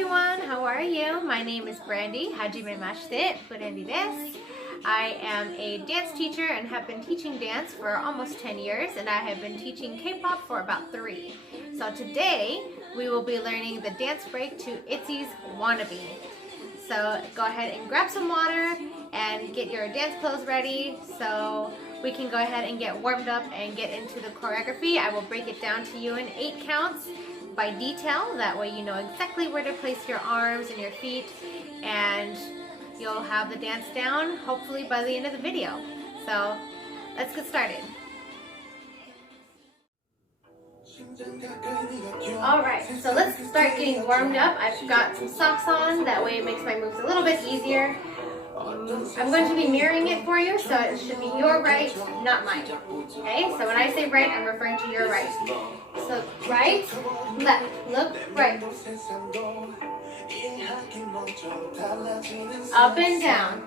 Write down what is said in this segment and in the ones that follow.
everyone, how are you? My name is Brandy. Hajimemashite. Brandy desu. I am a dance teacher and have been teaching dance for almost 10 years, and I have been teaching K-pop for about 3. So today we will be learning the dance break to ITZY's Wannabe. So go ahead and grab some water and get your dance clothes ready so we can go ahead and get warmed up and get into the choreography. I will break it down to you in 8 counts by detail. That way you know exactly where to place your arms and your feet, and you'll have the dance down hopefully by the end of the video. So let's get started. Alright, so let's start getting warmed up. I've got some socks on, that way it makes my moves a little bit easier. I'm going to be mirroring it for you, so it should be your right, not mine. Okay, so when I say right, I'm referring to your right. So right, left, look, right. Up and down.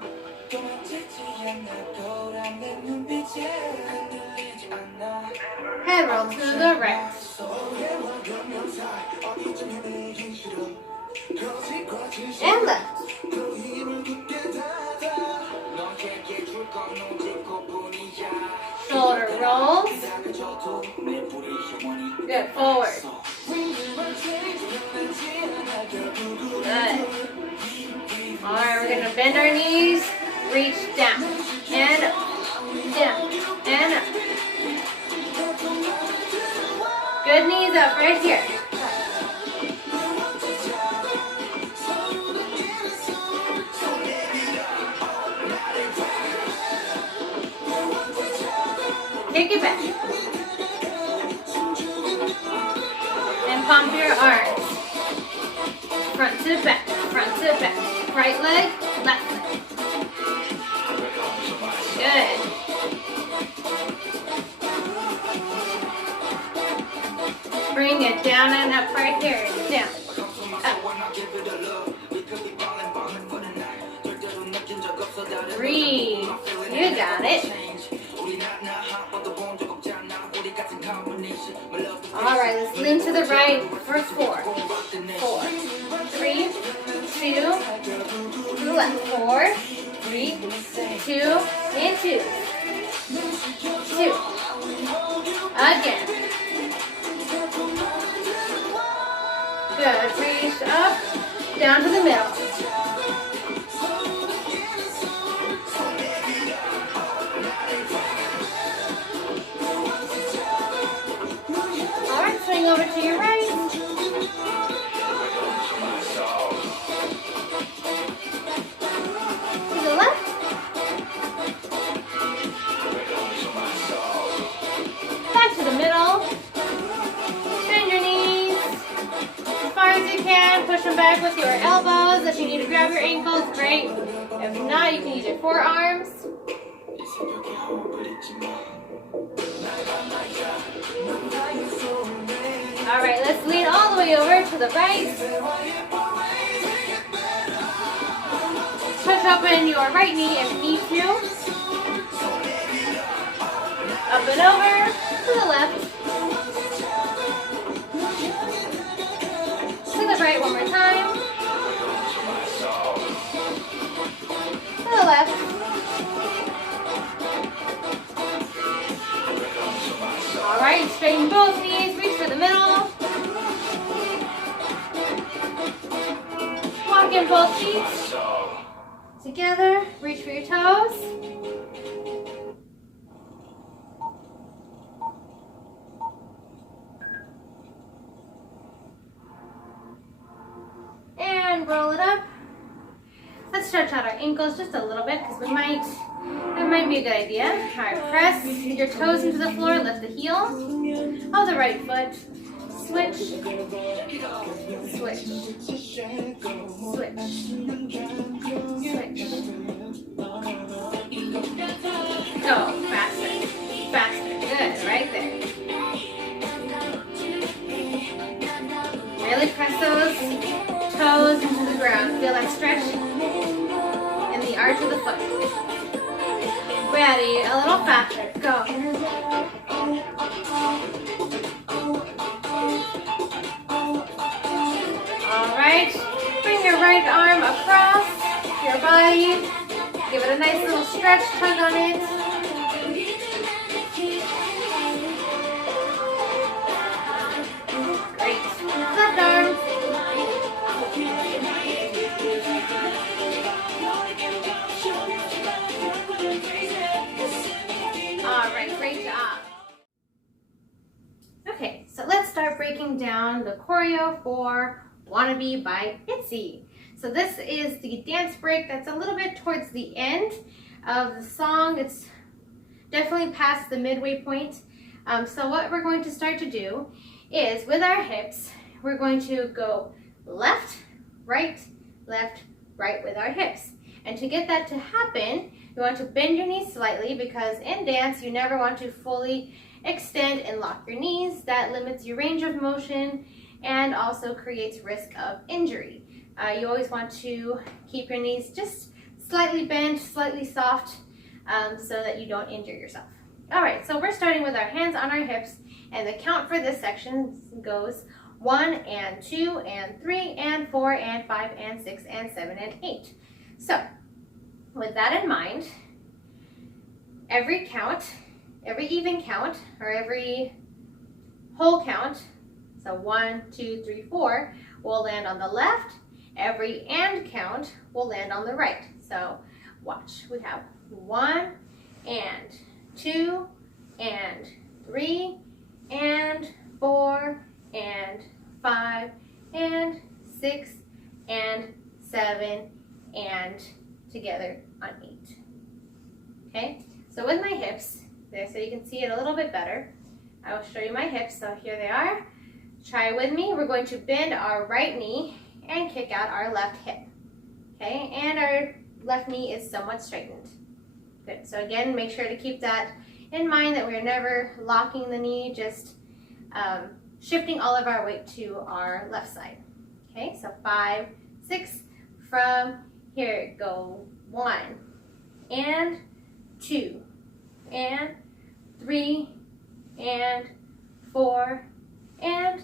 Head roll to the right. And left. Shoulder rolls. Good, forward. Good. Alright, we're going to bend our knees, reach down, and up, down, and up. Good, knees up right here. Kick it back. And pump your arms. Front to back, front to back. Right leg, left leg. Good. Bring it down and up right here. Down. Up. Breathe. You got it. Alright, let's lean to the right. First 4. 4. 3, 2, to the left. 4, 3, 2, and 2. 2. Again. Good. Reach up, down to the middle. Alright, swing over to your right. To the left. Back to the middle. Bend your knees as far as you can. Push them back with your elbows. If you need to grab your ankles, great. If not, you can use your forearms. Alright, let's lean all the way over to the right. Push open your right knee if you need to. Up and over to the left. To the right one more time. To the left. Alright, straighten both knees, reach for the middle. Walk in both feet. Together, reach for your toes. And roll it up. Let's stretch out our ankles just a little bit because that might be a good idea. Alright, press your toes into the floor, lift the heel of the right foot. Switch. Switch. Switch. Switch. Go, faster. Faster. Good, right there. Really press those toes into the ground. Feel that stretch in the arch of the foot. Ready, a little faster. Go. All right. right arm across your body. Give it a nice little stretch, tug on it. Great. Left arm. All right, great job. Okay, so let's start breaking down the choreo for Wannabe by ITZY. So this is the dance break that's a little bit towards the end of the song. It's definitely past the midway point. So what we're going to start to do is with our hips, we're going to go left, right with our hips. And to get that to happen, you want to bend your knees slightly because in dance, you never want to fully extend and lock your knees. That limits your range of motion and also creates risk of injury. You always want to keep your knees just slightly bent, slightly soft, so that you don't injure yourself. All right, so we're starting with our hands on our hips, and the count for this section goes 1 and 2 and 3 and 4 and 5 and 6 and 7 and 8. So with that in mind, every count, every even count, or every whole count, so 1, 2, 3, 4, will land on the left. Every and count will land on the right. So watch, we have 1 and 2 and 3 and 4 and 5 and 6 and 7 and together on 8. Okay, so with my hips, there, so you can see it a little bit better, I will show you my hips. So here they are. Try with me. We're going to bend our right knee and kick out our left hip. Okay, and our left knee is somewhat straightened. Good. So again, make sure to keep that in mind that we're never locking the knee, just shifting all of our weight to our left side. Okay, so 5, 6, from here, go 1 and 2 and 3 and 4 and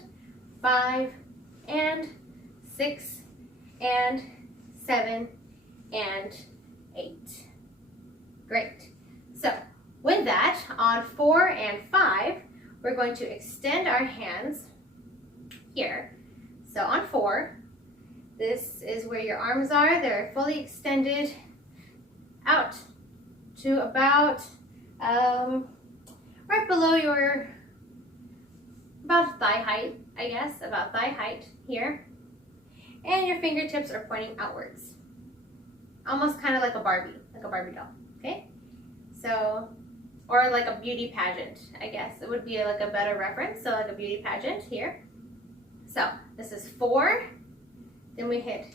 5 and 6 and 7 and 8. Great. So with that, on 4 and 5, we're going to extend our hands here. So on 4, this is where your arms are. They're fully extended out to about right below your, about thigh height, I guess, about thigh height here. And your fingertips are pointing outwards. Almost kind of like a Barbie doll, okay? So, or like a beauty pageant, I guess. It would be like a better reference, so like a beauty pageant here. So, this is 4, then we hit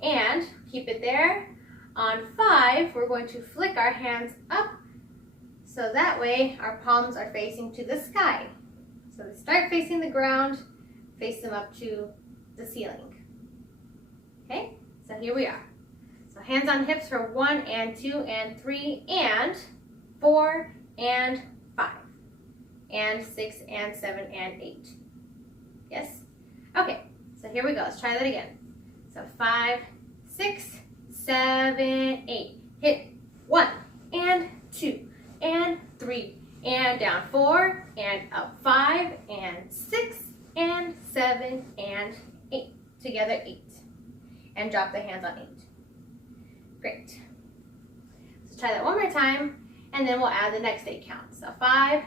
and, keep it there. On 5, we're going to flick our hands up, so that way our palms are facing to the sky. So they start facing the ground, face them up to the ceiling. Okay, so here we are. So hands on hips for 1 and 2 and 3 and 4 and 5 and 6 and 7 and 8. Yes? Okay, so here we go. Let's try that again. So 5, 6, 7, 8. Hit 1 and 2 and 3 and down 4 and up 5 and 6 and 7 and 8. Together 8. And drop the hands on 8. Great. So try that one more time, and then we'll add the next 8 counts. So 5,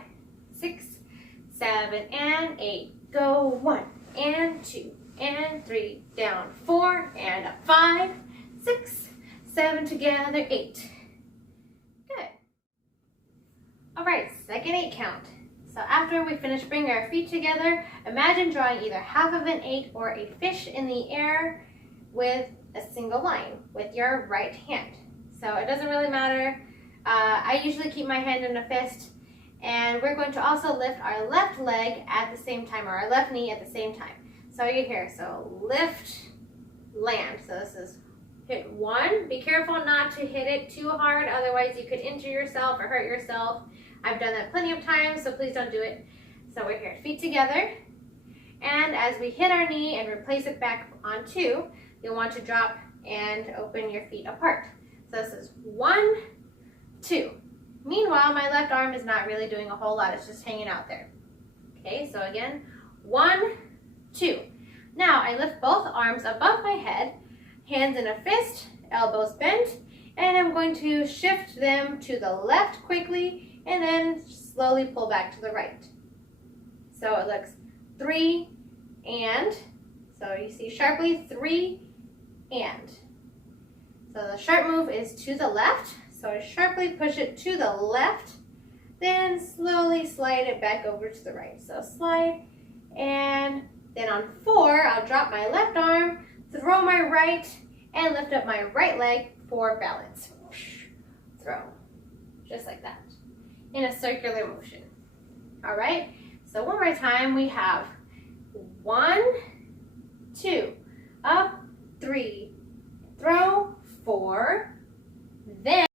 6, 7, and 8. Go 1 and 2 and 3, down 4 and up 5, 6, 7, together 8. Good. All right, second 8 count. So after we finish bringing our feet together, imagine drawing either half of an 8 or a fish in the air with a single line with your right hand. So it doesn't really matter. I usually keep my hand in a fist, and we're going to also lift our left leg at the same time, or our left knee at the same time. So you here, so lift, land. So this is hit 1. Be careful not to hit it too hard, otherwise you could injure yourself or hurt yourself. I've done that plenty of times, so please don't do it. So we're here, feet together. And as we hit our knee and replace it back on 2, you'll want to drop and open your feet apart. So this is 1, 2. Meanwhile, my left arm is not really doing a whole lot. It's just hanging out there. Okay, so again, 1, 2. Now I lift both arms above my head, hands in a fist, elbows bent, and I'm going to shift them to the left quickly and then slowly pull back to the right. So it looks 3 and, so you see sharply 3 and. So the sharp move is to the left, so I sharply push it to the left, then slowly slide it back over to the right. So slide, and then on 4, I'll drop my left arm, throw my right, and lift up my right leg for balance. Throw, just like that, in a circular motion. All right, so one more time, we have 1, 2, up, 3, throw, 4, then